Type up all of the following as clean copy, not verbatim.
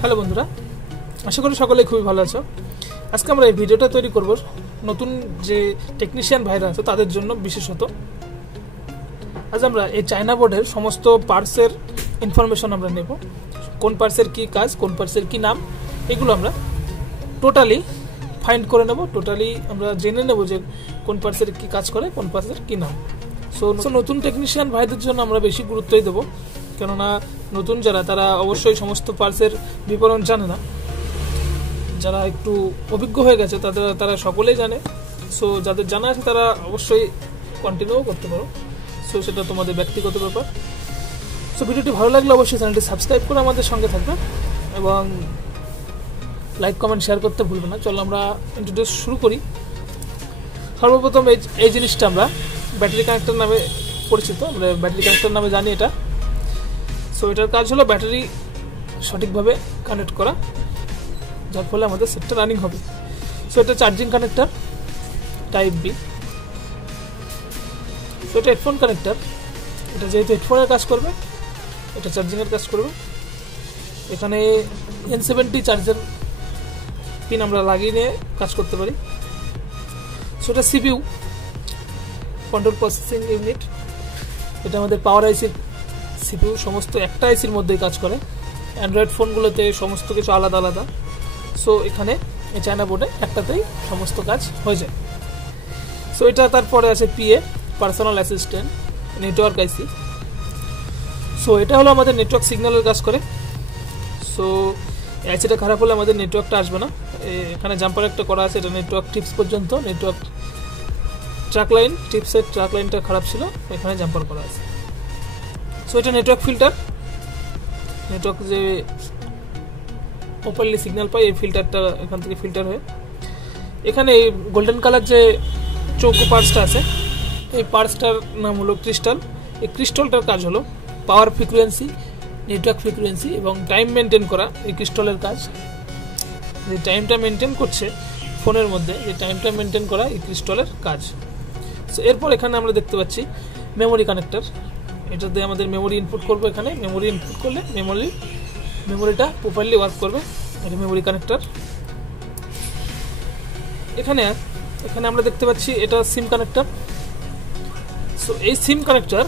Hello বন্ধুরা, আশা করি সকলে খুবই ভালো আছো। আজকে আমরা এই ভিডিওটা তৈরি করব নতুন যে টেকনিশিয়ান ভাইরা আছে তাদের জন্য বিশেষত। আজ আমরা এই চায়না বোর্ডের সমস্ত পার্টসের ইনফরমেশন আমরা নেব। কোন পার্টসের কি কাজ, কোন পার্টসের কি নাম, এগুলো আমরা টোটালি ফাইন্ড করে নেব। টোটালি আমরা জেনে নেব যে কোন পার্টসের কি কাজ করে, কোন পার্টসের কি নাম। সো নতুন টেকনিশিয়ান ভাইদের জন্য আমরা বেশি গুরুত্বই দেবো, কেননা নতুন যারা তারা অবশ্যই সমস্ত পার্টসের বিবরণ জানে না। যারা একটু অভিজ্ঞ হয়ে গেছে তারা সকলেই জানে। সো যাদের জানা আছে তারা অবশ্যই কন্টিনিউ করতে পারো। সো সেটা তোমাদের ব্যক্তিগত ব্যাপার। সো ভিডিওটি ভালো লাগলে অবশ্যই চ্যানেলটি সাবস্ক্রাইব করে আমাদের সঙ্গে থাকবে এবং লাইক কমেন্ট শেয়ার করতে ভুলবে না। চলো আমরা ইন্ট্রোডিউস শুরু করি। সর্বপ্রথম এই জিনিসটা আমরা ব্যাটারি কানেক্টর নামে পরিচিত, আমরা ব্যাটারি কানেক্টর নামে জানি এটা। সো এটার কাজ হলো ব্যাটারি সঠিকভাবে কানেক্ট করা, যার ফলে আমাদের সেটটা রানিং হবে। সো এটা charging connector type B. So এটা হেডফোন কানেক্টর, এটা যেহেতু হেডফোনের কাজ করবে, এটা চার্জিংয়ের কাজ করবে। এখানে N70 চার্জার পিন আমরা লাগিয়ে নিয়ে কাজ করতে পারি। সো এটা সিপিইউ, কন্ট্রোল প্রসেসিং ইউনিট। এটা আমাদের পাওয়ার আইসির সিপিইউ, সমস্ত একটা আইসির মধ্যেই কাজ করে। অ্যান্ড্রয়েড ফোনগুলোতে সমস্ত কিছু আলাদা আলাদা। সো এখানে এই চায়না বোর্ডে একটাতেই সমস্ত কাজ হয়ে যায়। সো এটা তারপরে আছে পিএ, পার্সোনাল অ্যাসিস্ট্যান্ট নেটওয়ার্ক আইসি। সো এটা হলো আমাদের নেটওয়ার্ক সিগন্যালের কাজ করে। সো আইসিটা খারাপ হলে আমাদের নেটওয়ার্কটা আসবে না। এখানে জাম্পার একটা করা আছে, এটা নেটওয়ার্ক টিপস পর্যন্ত। নেটওয়ার্ক ট্র্যাক লাইন, টিপসের ট্র্যাক লাইনটা খারাপ ছিল, এখানে জাম্পার করা আছে। সো এটা নেটওয়ার্ক ফিল্টার, নেটওয়ার্ক যে প্রপারলি সিগন্যাল পাই এই ফিল্টারটা এখান থেকে ফিল্টার হয়ে এখানে এই গোল্ডেন কালার যে চৌকো পার্টসটা আছে, এই পার্টসটার নাম হলো ক্রিস্টাল। এই ক্রিস্টালটার কাজ হলো পাওয়ার ফ্রিকোয়েন্সি, নেটওয়ার্ক ফ্রিকোয়েন্সি এবং টাইম মেনটেন করা। এই ক্রিস্টালের কাজ, যে টাইমটা মেনটেন করছে ফোনের মধ্যে, যে টাইমটা মেনটেন করা এই ক্রিস্টালের কাজ। সো এরপর এখানে আমরা দেখতে পাচ্ছি মেমোরি কানেক্টর। এটা দিয়ে আমাদের মেমোরি ইনপুট করবো। এখানে মেমোরি ইনপুট করলে মেমোরিটা প্রপারলি ওয়ার্ক করবে। এটা মেমোরি কানেক্টর। এখানে আমরা দেখতে পাচ্ছি এটা সিম কানেক্টর। সো এই সিম কানেক্টর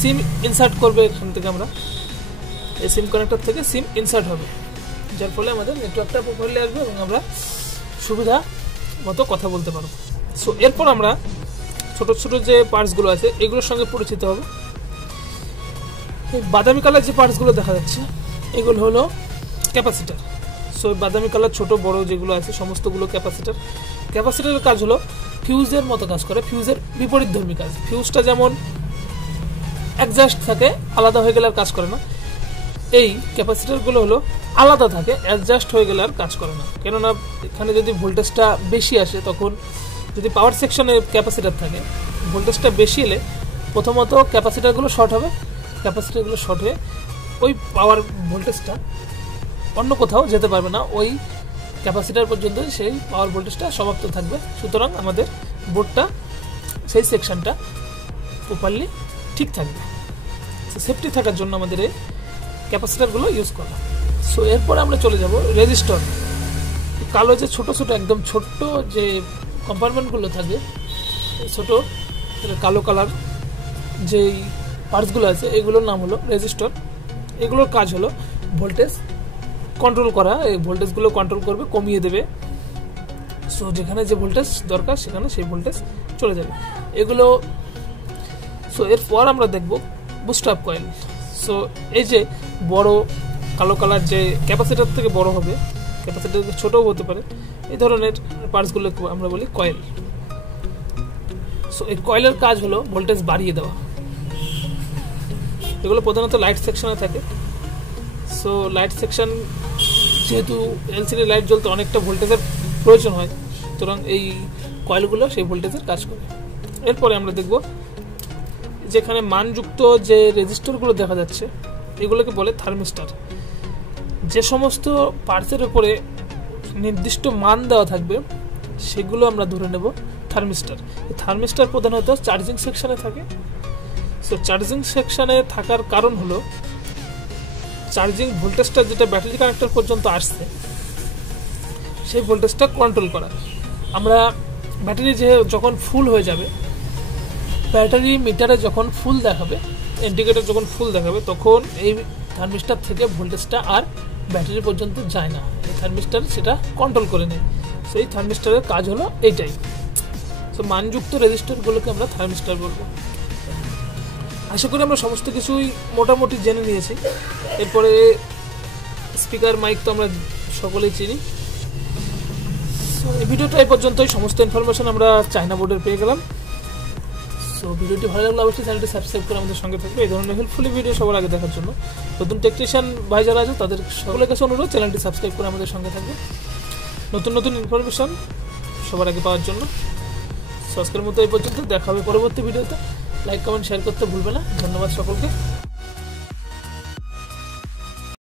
সিম ইনসার্ট করবে। এখান থেকে আমরা এই সিম কানেক্টর থেকে সিম ইনসার্ট হবে, যার ফলে আমাদের নেটওয়ার্কটা প্রপারলি আসবে এবং আমরা সুবিধা মতো কথা বলতে পারবো। সো এরপর আমরা ছোট ছোট যে পার্টসগুলো আছে এগুলোর সঙ্গে পরিচিত হবে। এই বাদামি কালার যে পার্টসগুলো দেখা যাচ্ছে এগুলো হলো ক্যাপাসিটার। সো বাদামি কালার ছোট বড় যেগুলো আছে সমস্তগুলো ক্যাপাসিটার। ক্যাপাসিটারের কাজ হলো ফিউজের মতো কাজ করে, ফিউজের বিপরীতধর্মী কাজ। ফিউজটা যেমন অ্যাডজাস্ট থাকে, আলাদা হয়ে গেলে আর কাজ করে না, এই ক্যাপাসিটারগুলো হলো আলাদা থাকে, অ্যাডজাস্ট হয়ে গেলে আর কাজ করে না। কেননা এখানে যদি ভোল্টেজটা বেশি আসে, তখন যদি পাওয়ার সেকশনে ক্যাপাসিটার থাকে, ভোল্টেজটা বেশি এলে প্রথমত ক্যাপাসিটারগুলো শর্ট হবে। ক্যাপাসিটারগুলো শর্ট হয়ে ওই পাওয়ার ভোল্টেজটা অন্য কোথাও যেতে পারবে না, ওই ক্যাপাসিটার পর্যন্ত সেই পাওয়ার ভোল্টেজটা সমাপ্ত থাকবে। সুতরাং আমাদের বোর্ডটা সেই সেকশনটা প্রপারলি ঠিক থাকবে। সেফটি থাকার জন্য আমাদের এই ক্যাপাসিটারগুলো ইউজ করা। সো এরপরে আমরা চলে যাব রেজিস্টর। কালো যে ছোট ছোট একদম ছোট্ট যে কম্পার্টমেন্টগুলো থাকে, ছোট কালো কালার যেই পার্টসগুলো আছে এগুলোর নাম হলো রেজিস্টর। এগুলোর কাজ হলো ভোল্টেজ কন্ট্রোল করা। এই ভোল্টেজগুলো কন্ট্রোল করবে, কমিয়ে দেবে। সো যেখানে যে ভোল্টেজ দরকার সেখানে সেই ভোল্টেজ চলে যাবে এগুলো। সো এরপর আমরা দেখব বুস্ট আপ কয়েল। সো এই যে বড় কালো কালার যে ক্যাপাসিটার থেকে বড় হবে, ক্যাপাসিটার থেকে ছোটও হতে পারে, এই ধরনের পার্টসগুলো আমরা বলি কয়েল। সো এই কয়েলের কাজ হলো ভোল্টেজ বাড়িয়ে দেওয়া। এগুলো প্রধানত লাইট সেকশনে থাকে। সো লাইট সেকশন যেহেতু এলসিডি লাইট জ্বলতে অনেকটা ভোল্টেজের প্রয়োজন হয়, সুতরাং এই কয়েলগুলো সেই ভোল্টেজের কাজ করে। এরপরে আমরা দেখব যেখানে মানযুক্ত যে রেজিস্টরগুলো দেখা যাচ্ছে এগুলোকে বলে থার্মিস্টার। যে সমস্ত পার্টসের উপরে নির্দিষ্ট মান দেওয়া থাকবে সেগুলো আমরা ধরে নেব থার্মিস্টার। এই থার্মিস্টার প্রধানত চার্জিং সেকশনে থাকে। সো চার্জিং সেকশনে থাকার কারণ হলো চার্জিং ভোল্টেজটা যেটা ব্যাটারি কানেক্টর পর্যন্ত আসছে সেই ভোল্টেজটা কন্ট্রোল করা। আমরা ব্যাটারি যখন ফুল হয়ে যাবে, ব্যাটারি মিটারে যখন ফুল দেখাবে, ইন্ডিকেটর যখন ফুল দেখাবে, তখন এই থার্মিস্টার থেকে ভোল্টেজটা আর ব্যাটারি পর্যন্ত যায় না, এই থার্মিস্টার সেটা কন্ট্রোল করে নেয়। সেই থার্মিস্টারের কাজ হলো এইটাই। সো মানযুক্ত রেজিস্টারগুলোকে আমরা থার্মিস্টার বলবো। আশা করি আমরা সমস্ত কিছুই মোটামুটি জেনে নিয়েছি। এরপরে স্পিকার মাইক তো আমরা সকলেই চিনি। সো এই ভিডিওটা এই পর্যন্তই, সমস্ত ইনফরমেশন আমরা চায়না বোর্ডের পেয়ে গেলাম। সো ভিডিওটি ভালো লাগলে অবশ্যই চ্যানেলটি সাবস্ক্রাইব করে আমাদের সঙ্গে থাকবে এই ধরনের হেল্পফুল ভিডিও সবার আগে দেখার জন্য। নতুন টেকনিশিয়ান ভাই যারা আছে তাদের সকলের কাছে অনুরোধ চ্যানেলটি সাবস্ক্রাইব করে আমাদের সঙ্গে থাকবে নতুন নতুন ইনফরমেশন সবার আগে পাওয়ার জন্য। সো আজকের মতো এই পর্যন্ত, দেখা হবে পরবর্তী ভিডিওতে। লাইক কমেন্ট শেয়ার করতে ভুলবে না। ধন্যবাদ সকলকে।